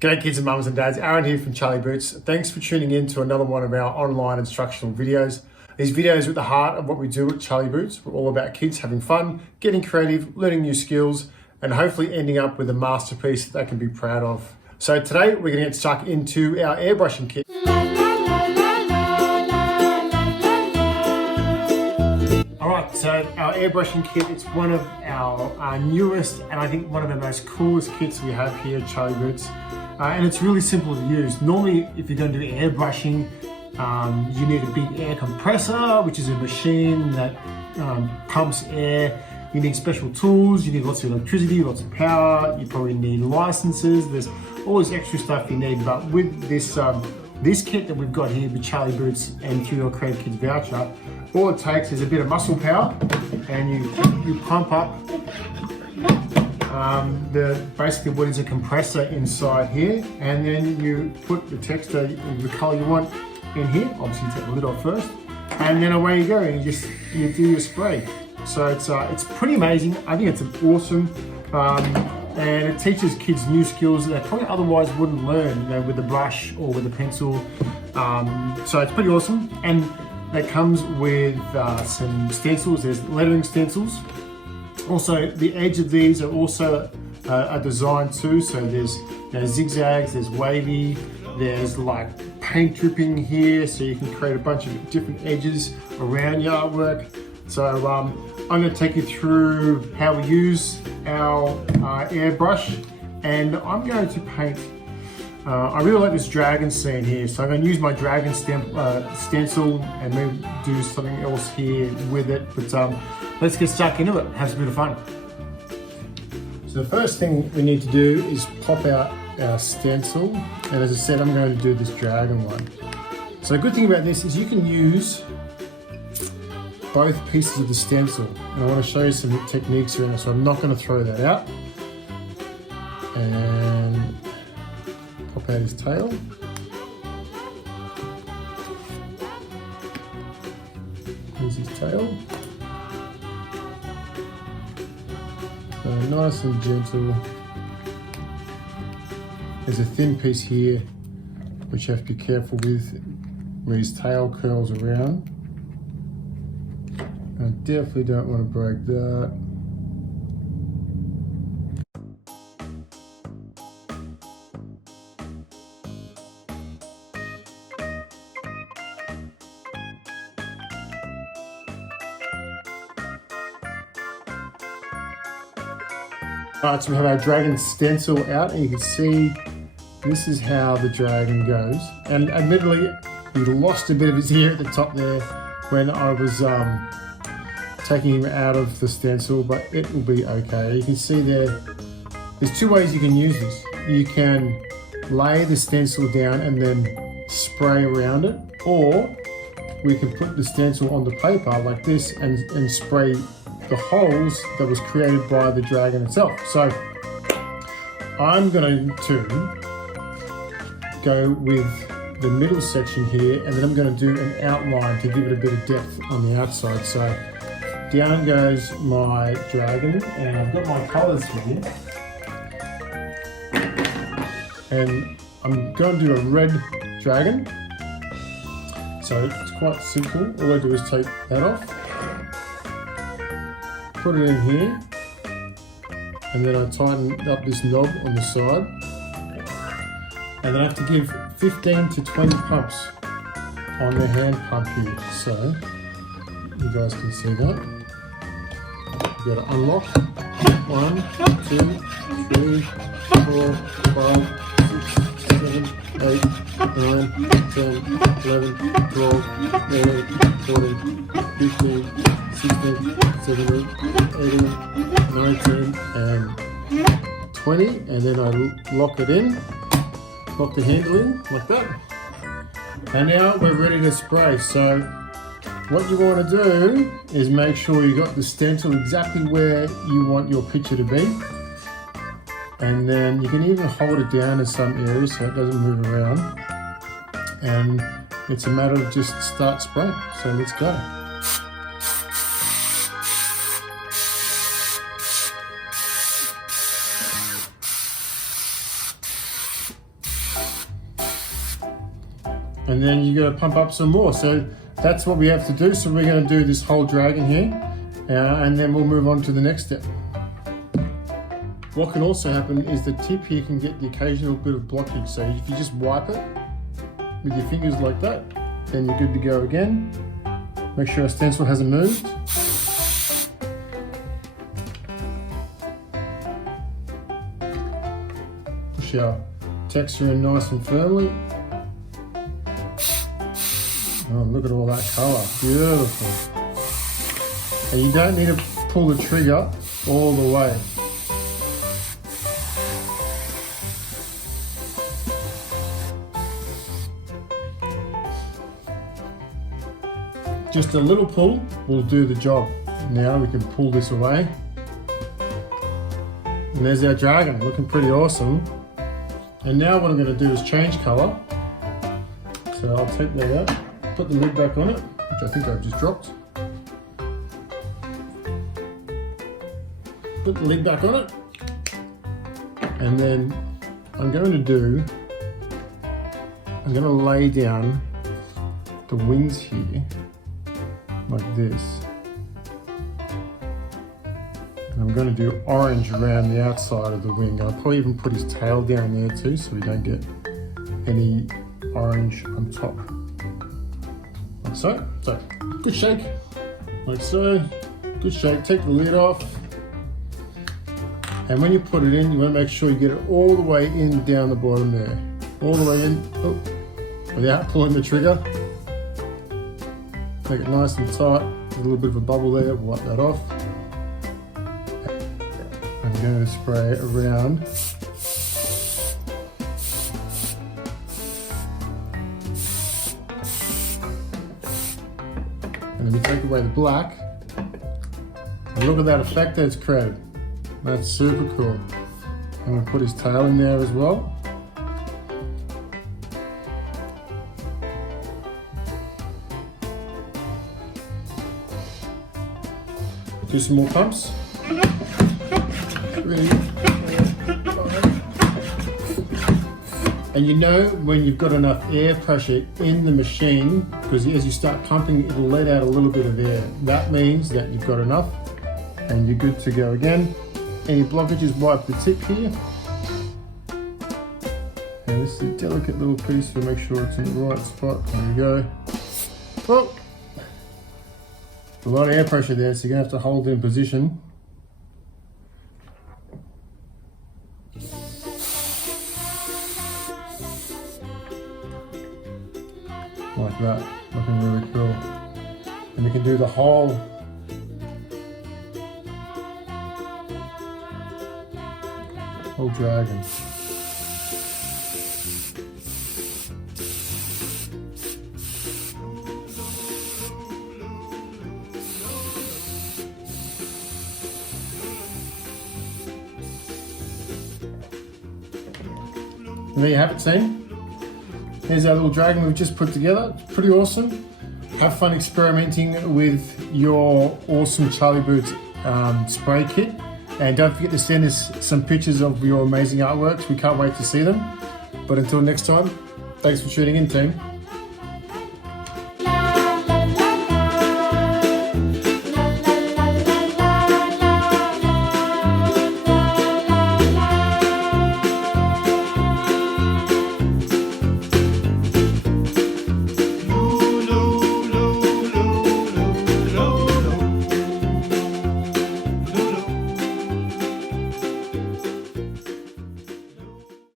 G'day kids and mums and dads, Aaron here from Charlie Boots. Thanks for tuning in to another one of our online instructional videos. These videos are at the heart of what we do at Charlie Boots. We're all about kids having fun, getting creative, learning new skills, and hopefully ending up with a masterpiece that they can be proud of. So today we're going to get stuck into our airbrushing kit. Alright, so our airbrushing kit, it's one of our newest and I think one of the most coolest kits we have here at Charlie Boots. And it's really simple to use. Normally, if you're going to do airbrushing, you need a big air compressor, which is a machine that pumps air. You need special tools, you need lots of electricity, lots of power, you probably need licenses. There's all this extra stuff you need, but with this this kit that we've got here with Charlie Boots and through your Creative Kids voucher, all it takes is a bit of muscle power and you pump up basically what is a compressor inside here, and then you put the texture, the color you want in here. Obviously take the lid off first, and then away you go, and you do your spray. So it's pretty amazing. I think it's awesome, and it teaches kids new skills that they probably otherwise wouldn't learn, you know, with the brush or with the pencil. So it's pretty awesome, and that comes with some stencils. There's lettering stencils. Also, the edge of these are also a design too. So there's zigzags, there's wavy, there's like paint dripping here, so you can create a bunch of different edges around your artwork. So I'm going to take you through how we use our airbrush, and I'm going to paint. I really like this dragon scene here, so I'm going to use my dragon stencil and maybe do something else here with it. But let's get stuck into it, have some bit of fun. So the first thing we need to do is pop out our stencil, and as I said, I'm going to do this dragon one. So the good thing about this is you can use both pieces of the stencil, and I want to show you some techniques around this, so I'm not going to throw that out. And pop out his tail. Here's his tail. So nice and gentle. There's a thin piece here which you have to be careful with, where his tail curls around. I definitely don't want to break that. Alright, so we have our dragon stencil out, and you can see this is how the dragon goes. And admittedly, we lost a bit of his ear at the top there when I was taking him out of the stencil, but it will be okay. You can see there's two ways you can use this. You can lay the stencil down and then spray around it, or we can put the stencil on the paper like this and spray the holes that was created by the dragon itself. So I'm going to go with the middle section here, and then I'm going to do an outline to give it a bit of depth on the outside. So down goes my dragon, and I've got my colours here, and I'm going to do a red dragon. So it's quite simple. All I do is take that off, put it in here, and then I tighten up this knob on the side, and then I have to give 15 to 20 pumps on the hand pump here, so you guys can see that. You've got to unlock 1, 2, 3, 4, 5, 6, 7, 8, 9, 10, 11, 12, 13, 14, 15, 16, 17, 18, 19, and 20, and then I lock it in, lock the handle in, like that. And now we're ready to spray. So what you want to do is make sure you got the stencil exactly where you want your picture to be. And then you can even hold it down in some areas so it doesn't move around. And it's a matter of just start spraying. So let's go. and then you got to pump up some more. So that's what we have to do. So we're going to do this whole dragon here, and then we'll move on to the next step. What can also happen is the tip here can get the occasional bit of blockage. So if you just wipe it with your fingers like that, then you're good to go again. Make sure our stencil hasn't moved. Push our texture in nice and firmly. Oh, look at all that colour, beautiful. And you don't need to pull the trigger all the way. Just a little pull will do the job. Now we can pull this away. And there's our dragon, looking pretty awesome. And now what I'm going to do is change colour. So I'll take that out, put the lid back on it, which I think I've just dropped. Put the lid back on it. And then I'm going to lay down the wings here like this. And I'm going to do orange around the outside of the wing. I'll probably even put his tail down there too, so we don't get any orange on top. Like so. So, good shake. Like so. Good shake. Take the lid off. And when you put it in, you want to make sure you get it all the way in down the bottom there. All the way in, without pulling the trigger. Make it nice and tight. There's a little bit of a bubble there, wipe that off. I'm going to spray it around. And then we take away the black. And look at that effect that it's created. That's super cool. I'm going to put his tail in there as well. Do some more pumps. And you know when you've got enough air pressure in the machine, because as you start pumping, it'll let out a little bit of air. That means that you've got enough and you're good to go again. Any blockages, wipe the tip here. And this is a delicate little piece, so make sure it's in the right spot. There we go. Well, a lot of air pressure there, so you're going to have to hold it in position. Like that, looking really cool. And we can do the whole dragon. And there you have it, team. Here's our little dragon we've just put together. It's pretty awesome. Have fun experimenting with your awesome Charlie Boots spray kit. And don't forget to send us some pictures of your amazing artworks. We can't wait to see them. But until next time, thanks for tuning in, team.